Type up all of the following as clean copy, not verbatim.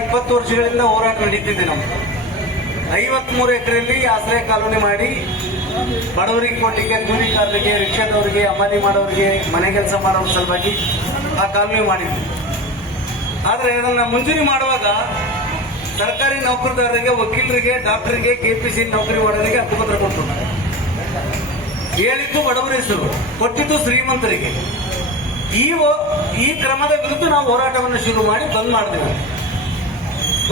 20 ವರ್ಷಗಳಿಂದ ಹೋರಾಟ ನಡೀತಿದೆ. ನಮ್ದು 53 ಎಕರೆಯಲ್ಲಿ ಆಶ್ರಯ ಕಾಲೋನಿ ಮಾಡಿ ಬಡವರಿಗೆ ಕೊಡ್ಲಿಕ್ಕೆ, ಕೂಲಿಕಾರರಿಗೆ, ರಿಕ್ಷಾದವರಿಗೆ, ಹಮಾಲಿ ಮಾಡೋರಿಗೆ, ಮನೆ ಕೆಲಸ ಮಾಡೋರ ಸಲುವಾಗಿ ಆ ಕಾಲೋನಿ ಮಾಡಿದ್ವಿ. ಆದರೆ ಅದನ್ನ ಮಂಜೂರಿ ಮಾಡುವಾಗ ಸರ್ಕಾರಿ ನೌಕರದಾರರಿಗೆ, ವಕೀಲರಿಗೆ, ಡಾಕ್ಟರಿಗೆ, ಕೆಪಿಸಿ ನೌಕರಿ ಮಾಡೋರಿಗೆ ಹಕ್ಕುಪತ್ರ ಕೊಟ್ಟು ಹೇಳಿದ್ದು ಬಡವರ ಹೆಸರು, ಕೊಟ್ಟಿದ್ದು ಶ್ರೀಮಂತರಿಗೆ. ಈ ಕ್ರಮದ ವಿರುದ್ಧ ನಾವು ಹೋರಾಟವನ್ನು ಶುರು ಮಾಡಿ ಬಂದ್ ಮಾಡಿದೆವು.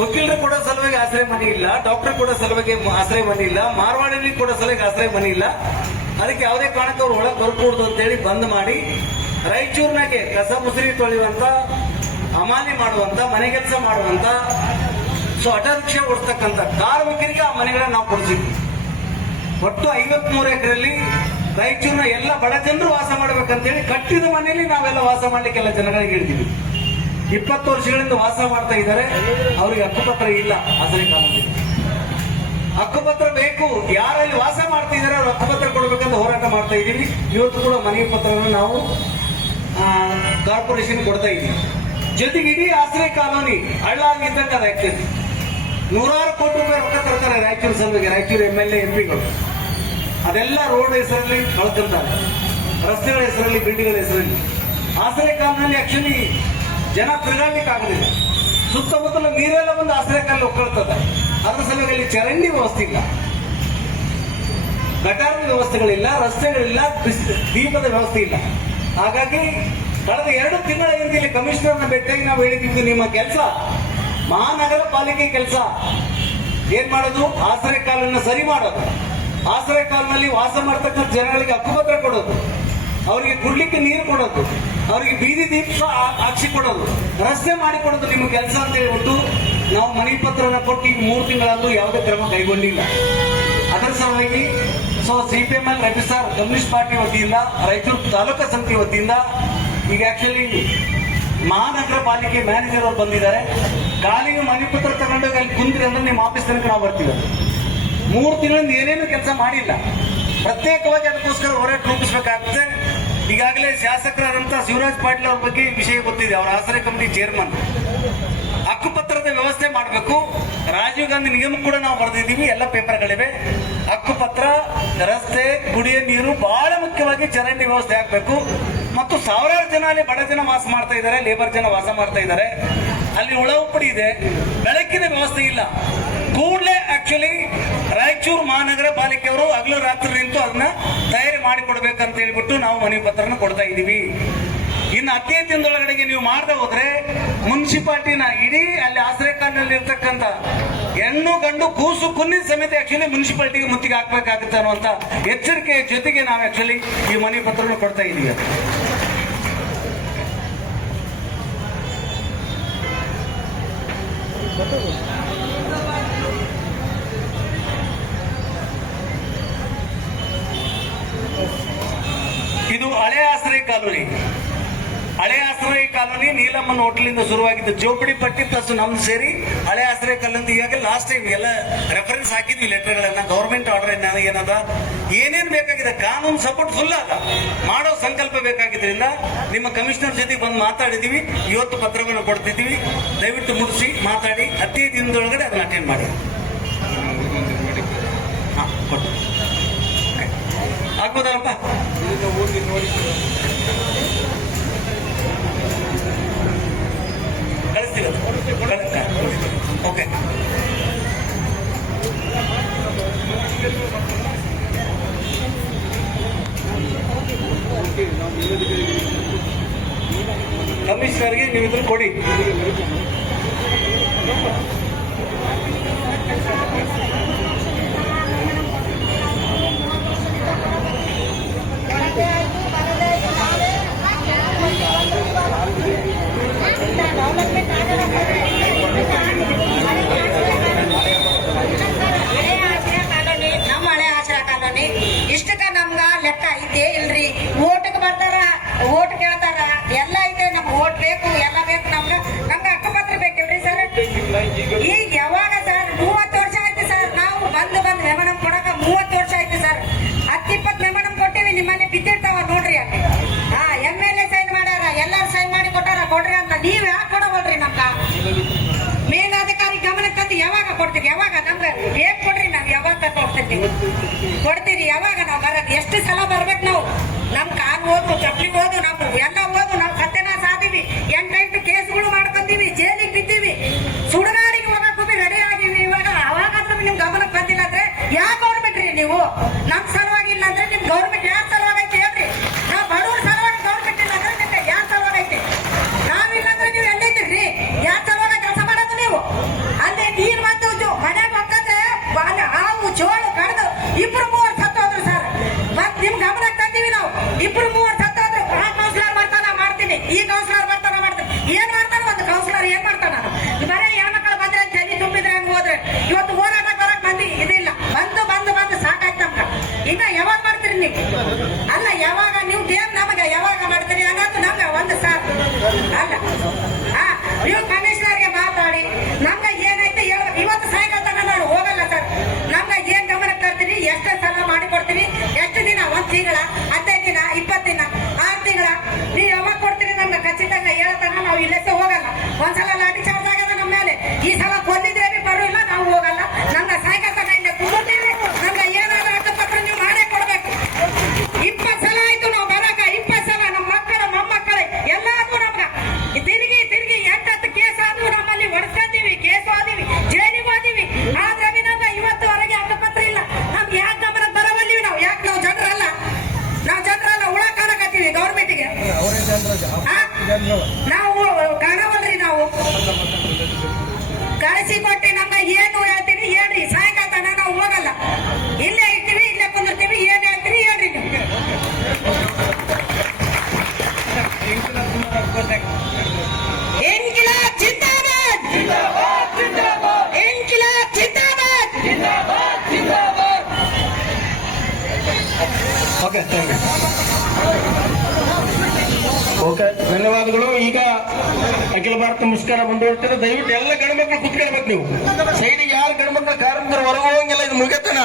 ವಕೀಲರು ಕೂಡ ಸಲುವಾಗಿ ಆಶ್ರಯ ಮನೆ ಇಲ್ಲ, ಡಾಕ್ಟರ್ ಕೂಡ ಸಲುವಾಗಿ ಆಶ್ರಯ ಮನೆ ಇಲ್ಲ, ಮಾರ್ವಾಡಿಗಳಿಗೆ ಕೂಡ ಸಲುವಾಗಿ ಆಶ್ರಯ ಮನೆ ಇಲ್ಲ. ಅದಕ್ಕೆ ಯಾವುದೇ ಕಾರಣಕ್ಕೆ ಅವ್ರು ಒಳಗೆ ಬರ್ಕೂಡ್ದು ಅಂತೇಳಿ ಬಂದ್ ಮಾಡಿ ರಾಯಚೂರಿನಾಗೆ ಕಸ ಮುಸುರಿ ತೊಳೆಯುವಂತ, ಹಮಾಲಿ ಮಾಡುವಂತ, ಮನೆ ಕೆಲಸ ಮಾಡುವಂತ, ಆಟೋ ರಿಕ್ಷಾ ಓಡಿಸ್ತಕ್ಕಂಥ ಕಾರ್ಮಿಕರಿಗೆ ಆ ಮನೆಗಳನ್ನ ನಾವು ಕೊಡಿಸಿದ್ವಿ. ಒಟ್ಟು 53 ಎಕರೆಯಲ್ಲಿ ರಾಯಚೂರಿನ ಎಲ್ಲ ಬಡ ಜನರು ವಾಸ ಮಾಡ್ಬೇಕಂತೇಳಿ ಕಟ್ಟಿದ ಮನೆಯಲ್ಲಿ ನಾವೆಲ್ಲ ವಾಸ ಮಾಡ್ಲಿಕ್ಕೆಲ್ಲ ಜನಗಳಿಗೆ ಹೇಳಿದ್ವಿ. 20 ವರ್ಷಗಳಿಂದ ವಾಸ ಮಾಡ್ತಾ ಇದ್ದಾರೆ. ಅವ್ರಿಗೆ ಹಕ್ಕುಪತ್ರ ಇಲ್ಲ. ಆಶ್ರಯ ಕಾಲೋನಿ ಹಕ್ಕುಪತ್ರ ಬೇಕು. ಯಾರಲ್ಲಿ ವಾಸ ಮಾಡ್ತಾ ಇದ್ದಾರೆ ಅವ್ರು ಹಕ್ಕುಪತ್ರ ಕೊಡಬೇಕಂತ ಹೋರಾಟ ಮಾಡ್ತಾ ಇದ್ದೀವಿ. ಇವತ್ತು ಕೂಡ ಮನೆ ಪತ್ರವನ್ನು ನಾವು ಕಾರ್ಪೊರೇಷನ್ ಕೊಡ್ತಾ ಇದ್ದೀವಿ. ಜೊತೆಗೆ ಇಡೀ ಆಶ್ರಯ ಕಾಲೋನಿ ಹಳ್ಳ ಆಗಿದ್ದಂಗೆ ಆಗ್ತದೆ. 100 ಕೋಟಿ ರೂಪಾಯಿ ರೊಕ್ಕ ತರ್ತಾರೆ ರಾಯಚೂರು ಸಲುವಾಗಿ. ರಾಯಚೂರು MLA MP ಗಳು ಅದೆಲ್ಲ ರೋಡ್ ಹೆಸರಲ್ಲಿ ಕಳ್ಕೊಂತಾರೆ, ರಸ್ತೆಗಳ ಹೆಸರಲ್ಲಿ, ಬಿಲ್ಡಿಂಗ್ಗಳ ಹೆಸರಲ್ಲಿ. ಆಶ್ರಯ ಕಾಲೋನಿಯಲ್ಲಿ ಆಕ್ಚುಲಿ ಜನ ತಿರುಗಾಡ್ಲಿಕ್ಕೆ ಆಗೋದಿಲ್ಲ. ಸುತ್ತಮುತ್ತಲ ನೀರೆಲ್ಲ ಬಂದು ಆಶ್ರಯ ಕಾಲ ಒಕ್ಕಳ್ತದೆ. ಅದ್ರ ಸಲುವಾಗಿ ಅಲ್ಲಿ ಚರಂಡಿ ವ್ಯವಸ್ಥೆ ಇಲ್ಲ, ಗಟಾರದ ವ್ಯವಸ್ಥೆಗಳಿಲ್ಲ, ರಸ್ತೆಗಳಿಲ್ಲ, ದೀಪದ ವ್ಯವಸ್ಥೆ ಇಲ್ಲ. ಹಾಗಾಗಿ ಕಳೆದ 2 ತಿಂಗಳ ಹಿಂದೆ ಕಮಿಷನರ್ನ ಭೇಟಿಯಾಗಿ ನಾವು ಹೇಳಿದ್ದೀವಿ, ನಿಮ್ಮ ಕೆಲಸ ಮಹಾನಗರ ಪಾಲಿಕೆ ಕೆಲಸ ಏನ್ ಮಾಡೋದು, ಆಶ್ರಯ ಕಾಲನ್ನ ಸರಿ ಮಾಡೋದು, ಆಶ್ರಯ ಕಾಲದಲ್ಲಿ ವಾಸ ಮಾಡತಕ್ಕಂಥ ಜನಗಳಿಗೆ ಹಕ್ಕುಪತ್ರ ಕೊಡೋದು, ಅವರಿಗೆ ಕುಡ್ಲಿಕ್ಕೆ ನೀರು ಕೊಡೋದು, ಅವರಿಗೆ ಬೀದಿ ದೀಪ ಹಾಕ್ಸಿ ಕೊಡೋದು, ರಸ್ತೆ ಮಾಡಿಕೊಡೋದು ನಿಮ್ಮ ಕೆಲಸ ಅಂತ ಹೇಳ್ಬಿಟ್ಟು ನಾವು ಮನವಿ ಪತ್ರನ ಕೊಟ್ಟು ಈಗ 3 ತಿಂಗಳಾದ್ರೂ ಯಾವುದೇ ಕ್ರಮ ಕೈಗೊಂಡಿಲ್ಲ. ಅದರ ಸಲುವಾಗಿ CPML ರೆಜಿಸ್ಟ್ರಾರ್ ಕಮ್ಯುನಿಸ್ಟ್ ಪಾರ್ಟಿ ವತಿಯಿಂದ, ರಾಯಚೂರು ತಾಲೂಕಾ ಸಮಿತಿ ವತಿಯಿಂದ ಈಗ ಆಕ್ಚುಲಿ ಮಹಾನಗರ ಪಾಲಿಕೆ ಮ್ಯಾನೇಜರ್ ಅವರು ಬಂದಿದ್ದಾರೆ. ಕಾಲಿಗೆ ಮನವಿ ಪತ್ರ ತಗೊಂಡೋಗಿ ಅಲ್ಲಿ ಕುಂದ್ರಿ ಅಂದ್ರೆ ನಿಮ್ಮ ಆಫೀಸ್ ತನಕ ನಾವು ಬರ್ತೀವಿ. 3 ತಿಂಗಳಿಂದ ಏನೇನು ಕೆಲಸ ಮಾಡಿಲ್ಲ. ಪ್ರತ್ಯೇಕವಾಗಿ ಅದಕ್ಕೋಸ್ಕರ ಹೋರಾಟ ರೂಪಿಸಬೇಕಾಗುತ್ತೆ. ಈಗಾಗಲೇ ಶಾಸಕರಾದಂತ ಶಿವರಾಜ್ ಪಾಟೀಲ್ ಅವ್ರ ಬಗ್ಗೆ ವಿಷಯ ಗೊತ್ತಿದೆ. ಅವರ ಆಶ್ರಯ ಕಮಿಟಿ ಚೇರ್ಮನ್. ಹಕ್ಕುಪತ್ರದ ವ್ಯವಸ್ಥೆ ಮಾಡಬೇಕು. ರಾಜೀವ್ ಗಾಂಧಿ ನಿಗಮ ಕೂಡ ನಾವು ಬರೆದಿದ್ದೀವಿ, ಎಲ್ಲ ಪೇಪರ್ಗಳಿವೆ. ಹಕ್ಕುಪತ್ರ, ರಸ್ತೆ, ಕುಡಿಯೋ ನೀರು, ಬಹಳ ಮುಖ್ಯವಾಗಿ ಚರಂಡಿ ವ್ಯವಸ್ಥೆ ಆಗಬೇಕು. ಮತ್ತು ಸಾವಿರಾರು ಜನ ಅಲ್ಲಿ ಬಡ ಜನ ವಾಸ ಮಾಡ್ತಾ ಇದ್ದಾರೆ, ಲೇಬರ್ ಜನ ವಾಸ ಮಾಡ್ತಾ ಇದ್ದಾರೆ. ಅಲ್ಲಿ ಉಳವುಪಡಿ ಇದೆ, ಬೆಳಕಿನ ವ್ಯವಸ್ಥೆ ಇಲ್ಲ. ಕೂಡಲೇ ಆಕ್ಚುಲಿ ರಾಯಚೂರು ಮಹಾನಗರ ಪಾಲಿಕೆಯವರು ಹಗಲು ರಾತ್ರಿ ನಿಂತು ಅದನ್ನ ತಯಾರಿ ಮಾಡಿಕೊಡ್ಬೇಕಂತ ಹೇಳ್ಬಿಟ್ಟು ನಾವು ಮನವಿ ಪತ್ರನ ಕೊಡ್ತಾ ಇದ್ದೀವಿ. ಇನ್ನು 15 ದಿನದೊಳಗಡೆಗೆ ನೀವು ಮಾಡದೆ ಹೋದ್ರೆ ಮುನ್ಸಿಪಾಲಿಟಿನ ಇಡೀ ಅಲ್ಲಿ ಆಶ್ರಯ ಕಾಲೋನಿಯಲ್ಲಿ ಇರ್ತಕ್ಕಂಥ ಹೆಣ್ಣು ಗಂಡು ಕೂಸು ಕುನ್ನಿ ಸಮೇತ ಆಕ್ಚುಲಿ ಮುನ್ಸಿಪಾಲಿಟಿಗೆ ಮುತ್ತಿಗೆ ಹಾಕ್ಬೇಕಾಗುತ್ತೆ ಅನ್ನುವಂತ ಎಚ್ಚರಿಕೆಯ ಜೊತೆಗೆ ನಾವು ಆಕ್ಚುಲಿ ಈ ಮನವಿ ಪತ್ರನ ಕೊಡ್ತಾ ಇದ್ದೀವಿ. ಇದು ಹಳೆ ಆಶ್ರಯ ಕಾಲೋನಿ. ಹಳೆ ಆಶ್ರಯ ಕಾಲೋನಿ ನೀಲಮ್ಮನ ಹೋಟೆಲಿಂದ ಶುರುವಾಗಿದ್ದು, ಜೋಪಡಿ ಪಟ್ಟಿ ಪ್ಲಸ್ ನಮ್ದು ಸೇರಿ ಹಳೆ ಆಶ್ರಯ ಕಾಲೋನಿ. ಈಗಾಗಲೇ ಲಾಸ್ಟ್ ಟೈಮ್ ಎಲ್ಲ ರೆಫರೆನ್ಸ್ ಹಾಕಿದ್ವಿ ಲೆಟರ್ಗಳನ್ನ. ಗವರ್ಮೆಂಟ್ ಆರ್ಡರ್ ಏನದ, ಏನೇನು ಬೇಕಾಗಿದೆ, ಕಾನೂನು ಸಪೋರ್ಟ್ ಫುಲ್ ಅದ, ಮಾಡೋ ಸಂಕಲ್ಪ ಬೇಕಾಗಿದ್ರಿಂದ ನಿಮ್ಮ ಕಮಿಷನರ್ ಜೊತೆ ಬಂದು ಮಾತಾಡಿದೀವಿ. ಇವತ್ತು ಪತ್ರವನ್ನು ಕೊಡ್ತಿದ್ದೀವಿ. ದಯವಿಟ್ಟು ಮುಗಿಸಿ ಮಾತಾಡಿ 15 ದಿನದೊಳಗಡೆ ಅದನ್ನ ಅಟೆಂಡ್ ಮಾಡಿ. ಕೊಟ್ಟು ಆಗ್ಬೋದಲ್ಲಪ್ಪ? ಕಳಿಸ್ತೀವಿ. ಓಕೆ. ಕಮಿಷನರ್ಗೆ ನೀವು ಇದ್ರ ಕೊಡಿ. ಇಷ್ಟಕ್ಕ ನಮ್ಗ ಲೆಕ್ಕ ಐತೆ ಇಲ್ರಿ. ಓಟ್ಗೆ ಬರ್ತಾರ, ಓಟ್ ಕೇಳ್ತಾರ, ಎಲ್ಲ ಐತೆ. ನಮ್ಗೆ ಓಟ್ ಬೇಕು, ಎಲ್ಲ ಬೇಕು. ನಮ್ಗೆ ಹಕ್ಕುಪತ್ರ ಬೇಕಿಲ್ರಿ ಸರ್? ಈಗ ಯಾವಾಗ ಸರ್? 30 ವರ್ಷ ಆಯ್ತು ಸರ್. ನಾವು ಬಂದು ಮೆಮಣಂ ಕೊಡಕ 30 ವರ್ಷ ಆಯ್ತು ಸರ್. 10-20 ಮೆಮಣಂ ಕೊಟ್ಟಿವಿ. ನಿಮ್ಮಲ್ಲಿ ಬಿದ್ದಿರ್ತಾವ ನೋಡ್ರಿ. ಅಲ್ಲಿ MLA ಸೈನ್ ಮಾಡ್ಯಾರ, ಎಲ್ಲಾರು ಸೈನ್ ಮಾಡಿ ಕೊಟ್ಟಾರ, ಕೊಡ್ರಿ ಅಂತ. ನೀವ್ ಯಾಕೆ ಕೊಡವಲ್ರಿ ನಮ್ಗ? ಮೇಲಾಧಿಕಾರಿ ಗಮನಕ್ಕೆ ತಂದು ಯಾವಾಗ ಕೊಡ್ತೀರಿ? ಯಾವಾಗ ನಮ್ಗೆ ಏನ್ ಕೊಡ್ರಿ, ನಾವ್ ಯಾವಾಗ ಕೊಡ್ತೀರಿ? ಕೊಡ್ತೀರಿ ಯಾವಾಗ? ನಾವು ಬರೋದು ಎಷ್ಟು ಸಲ ಬರ್ಬೇಕು ನಾವು? ನಮ್ ಕಾರ್ ಓದು, ಚಪ್ಪಲಿ ಓದು, ನಾವು ಎಲ್ಲ ಓದು, ನಾವು ಸತ್ಯನಾಶ ಆದಿವಿ, 8 ಕೇಸ್ಗಳು ಮಾಡ್ಕೊಂತೀವಿ, ಜೈಲಿಗೆ ಬಿದ್ದೀವಿ, ಸುಡುಗಾಡಿಗೆ ಹೋಗಕ್ಕೂ ರೆಡಿ ಆಗಿವಿ. ಇವಾಗ ಅವಾಗಾದ್ರೂ ನಿಮ್ ಗಮನಕ್ಕೆ ಬಂದಿಲ್ಲ ಅಂದ್ರೆ ಯಾಕೆ ಗೌರ್ಮೆಂಟ್ ರೀ ನೀವು? ನಮ್ ಸಲುವಾಗಿ ಇಲ್ಲ ಅಂದ್ರೆ ನಿಮ್ ಗೌರ್ಮೆಂಟ್ ಯಾರ ಸಲುವಾಗಿ ಐತೆ ಹೇಳ್ರಿ? ನಾವು ಬಡವ್ರ ಸಲುವಾಗಿ ಗೌರ್ಮೆಂಟ್ ಇಲ್ಲ ಅಂದ್ರೆ ನಿಮ್ಗೆ ಯಾರ ಸಲುವಾಗಿ ಐತೆ? ನಾವಿಲ್ಲ ಅಂದ್ರೆ ನೀವು ಎಲ್ಲಿದ್ದೀರಿ? ಯಾರ ಸಲುವಾಗಿ ಕೆಲಸ ಮಾಡೋದು ನೀವು? ಅಲ್ಲಿ ನೀರ್ ಮತ್ತು ಮನೆಗೆ ಹೋಗತ್ತೆ ಹಾವು ಜೋಳು ಕಳೆದು 2-3 ಸತ್ತೋದ್ರು ಸರ್. ಮತ್ ನಿಮ್ ಗಮನಕ್ಕೆ ತಂದೀವಿ ನಾವು. 2-3 ಸತ್ತೋದ್ರು. ಆ ಕೌನ್ಸಿಲರ್ ಬರ್ತಾನ ಮಾಡ್ತೀನಿ, ಈ ಕೌನ್ಸಿಲರ್ ಬರ್ತಾನ ಮಾಡ್ತೀನಿ. ಏನ್ ಮಾಡ್ತಾನ ಒಂದು ಕೌನ್ಸಿಲರ್? ಏನ್ ಮಾಡ್ತಾನ? ಬರೀ ಹೆಣ್ಮಕ್ಳು ಬಂದ್ರೆ ಚಳಿ ತುಂಬಿದ್ರೆ ಹಂಗ್ ಹೋದ್ರೆ ಇವತ್ತು ಹೋರಾಟ ಬರಕ್ ಬಂದಿ ಇದಿಲ್ಲ. ಬಂದು ಬಂದು ಬಂದು ಸಾಕಾಯ್ತು ನಮ್ಗ. ಇನ್ನ ಯಾವಾಗ ಮಾಡ್ತೀರಿ ನೀವು? ಅಲ್ಲ ಯಾವಾಗ ನೀವು ಗೇಮ್ ನಮಗೆ ಯಾವಾಗ ಮಾಡ್ತೀರಿ ಅನ್ನೋದು ನಮ್ಗೆ ಒಂದು ಸಾರ್ ಅಲ್ಲ. ನೀವು ಕಮಿಷನರ್ಗೆ ಮಾತಾಡಿ ನಮ್ಗೆ ಏನೈತೆ ಇವತ್ತು ಸಾಯಂಕಾಲ ತನಕ ನಾನು ಹೋಗಲ್ಲ ಸರ್. ನಮ್ಗೆ ಏನ್ ಗಮನಕ್ಕೆ ತರ್ತೀರಿ? ಎಷ್ಟು ಸಲ ಮಾಡಿ ಕೊಡ್ತೀರಿ? ಎಷ್ಟು ದಿನ? 1 ತಿಂಗಳ, 15 ದಿನ, 20 ದಿನ, 6 ತಿಂಗಳ? ನೀವು ಯಾವಾಗ ಕೊಡ್ತೀರಿ ನಮ್ಗೆ ಖಚಿతంగా ಹೇಳ್ತಾನ ನಾವು ಇಲ್ಲಕ್ಕೆ ಹೋಗಲ್ಲ. ಒಂದ್ಸಲ ಲಾಠಿ ಚಾರ್ಜ್ ಆಗ್ಯದ ನಮ್ಮ ಮೇಲೆ. ಈ ಸಲ ಕೊಂದಿದ್ದೇವೆ ಬರೋಲ್ಲ, ನಾವು ಹೋಗಲ್ಲ. ನಮ್ಗೆ ಸಾಯಂಕಾಲ ತನಕ ಇಲ್ಲೇ ಕೂತ್ಕೊತೀವಿ. ನಮ್ಗೆ ಏನಾದ್ರೂ ಹಕ್ಕುಪತ್ರ ನೀವು ಮಾಡೇ ಕೊಡ್ಬೇಕು. 20 ಸಲ ಆಯ್ತು ನಾವು ಬರಾಕ, 20 ಸಲ ನಮ್ಮ ಮಕ್ಕಳು ಮೊಮ್ಮಕ್ಕಳು ಎಲ್ಲಾದ್ರೂ ನಮ್ಗ ತಿರುಗಿ ತಿರುಗಿ 8-10 ಕೇಸ್ ಆದ್ರೂ ನಮ್ಮಲ್ಲಿ ಹೊಡ್ಸ್ಕೊಂತೀವಿ, ಕೇಸ್ ಓದಿವಿ, ಜೈಲಿಗೆ ಓದಿವಿ. ಆದ್ರೆ ವಿನಾಗ ಇವತ್ತುವರೆಗೆ ಹಕ್ಕುಪತ್ರ ಇಲ್ಲ. ನಮ್ಗೆ ಯಾಕೆ ಗಮನಕ್ಕೆ ಬರವಲ್ಲಿವಿ ನಾವು? ಯಾಕೆ ನಾವು ಜನರಲ್ಲ? ನಾವು ಜನರಲ್ಲ ಹುಳ ಕಾಣಕತ್ತೀವಿ ಗೌರ್ಮೆಂಟ್ಗೆ. ನಾವು ಕಾಣವಲ್ರಿ. ನಾವು ಕಳಿಸಿ ಕೊಟ್ಟಿ ನಮ್ಗೆ ಏನು ಹೇಳ್ತೀವಿ ಹೇಳ್ರಿ. ಸಾಯಂಕಾಲ ತನಕ ನಾವು ಹೋಗಲ್ಲ, ಇಲ್ಲೇ ಇರ್ತೀವಿ, ಇಲ್ಲೇ ಕುಂದಿರ್ತೀವಿ. ಏನ್ ಹೇಳ್ತೀರಿ ಹೇಳ್ರಿ ನೀವು? ಇನ್ಕಿಲಾಬ್ ಜಿಂದಾಬಾದ್! ಇನ್ಕಿಲಾಬ್ ಜಿಂದಾಬಾದ್! Okay, thank you. ಓಕೆ, ಧನ್ಯವಾದಗಳು. ಈಗ ಅಖಿಲ ಭಾರತ ಮುಷ್ಕರ ಮುಂದುವರಿತದೆ. ದಯವಿಟ್ಟು ಎಲ್ಲ ಗಂಡು ಮಕ್ಕಳು ಕುತ್ಕೊಳ್ಬೇಕು. ನೀವು ಸೈಡಿಗೆ ಯಾರು ಗಂಡು ಮಕ್ಕಳು ಕಾರ್ಮಿಕರು ಹೊರಗೆ ಹೋಗಂಗಿಲ್ಲ. ಇದು ಮುಗಿತನ.